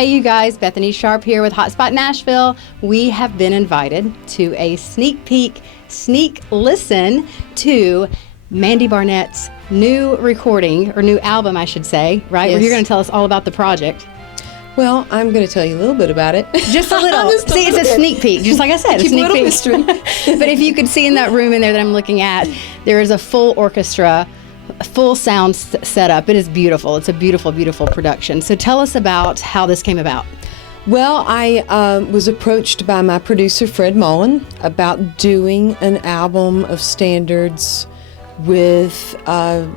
Hey you guys, Bethany Sharp here with Hotspot Nashville. We have been invited to a sneak listen to Mandy Barnett's new recording, or new album I should say, right? Yes. Where you're going to tell us all about the project. Well, I'm going to tell you a little bit about it. Just a little. See, it's a sneak peek, just like I said, a Keep a sneak little peek. mystery. But if you could see in that room in there that I'm looking at, there is a full orchestra, a full sound setup. It is beautiful. It's a beautiful, beautiful production. So tell us about how this came about. Well, I was approached by my producer, Fred Mullen, about doing an album of standards with a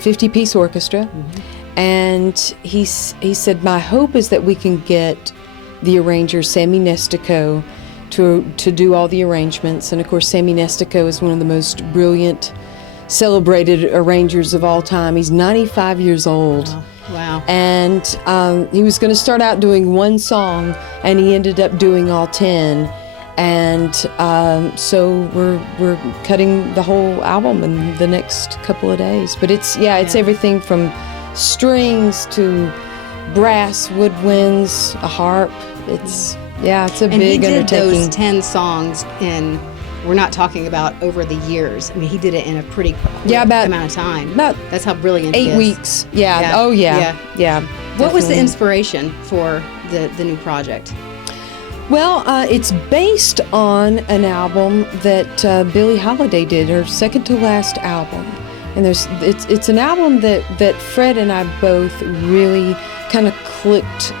50-piece orchestra. Mm-hmm. And he said, my hope is that we can get the arranger, Sammy Nestico, to do all the arrangements. And of course, Sammy Nestico is one of the most brilliant, celebrated arrangers of all time. He's 95 years old. Wow. And he was going to start out doing one song, and he ended up doing all 10. And so we're cutting the whole album in the next couple of days. But it's everything from strings to brass, woodwinds, a harp. It's a big undertaking. And he did those 10 songs in, we're not talking about over the years. I mean, he did it in a pretty quick amount of time. That's how brilliant he is. 8 weeks. Yeah. Oh, yeah. What was the Definitely. inspiration for the new project? Well, it's based on an album that Billie Holliday did, her second to last album. And it's an album that Fred and I both really kind of clicked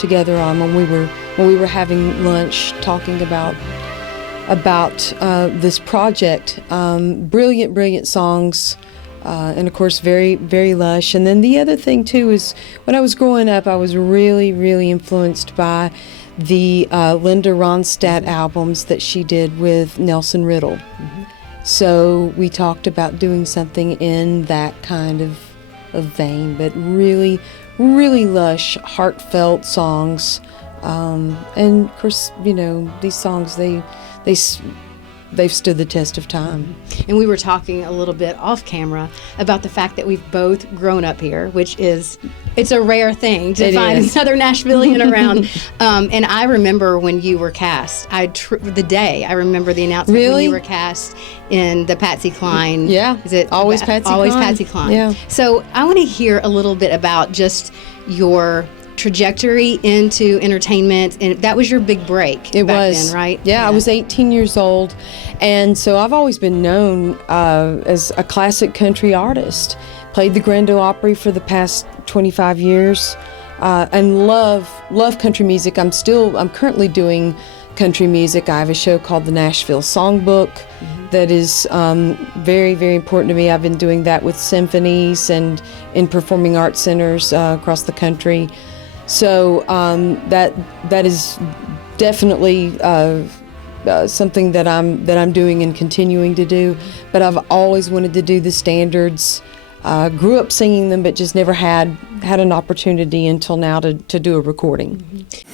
together on when we were having lunch talking about this project. Brilliant songs, and of course very, very lush. And then the other thing too is when I was growing up, I was really, really influenced by the Linda Ronstadt albums that she did with Nelson Riddle. Mm-hmm. So we talked about doing something in that kind of vein, but really, really lush, heartfelt songs. And of course, these songs, they've stood the test of time. And we were talking a little bit off camera about the fact that we've both grown up here, which it's a rare thing to find another Nashvilleian around. And I remember when you were cast. I remember the announcement when you were cast in the Patsy Cline. Yeah. Is it Always Patsy Cline? Always Patsy Cline. Yeah. So I want to hear a little bit about just your trajectory into entertainment, and that was your big break. It back was then, right? Yeah, I was 18 years old, and so I've always been known as a classic country artist. Played the Grand Ole Opry for the past 25 years, and love country music. I'm currently doing country music. I have a show called the Nashville Songbook. Mm-hmm. That is very, very important to me. I've been doing that with symphonies and in performing arts centers across the country. So that is definitely something that I'm doing and continuing to do. But I've always wanted to do the standards. Grew up singing them, but just never had an opportunity until now to do a recording. Mm-hmm.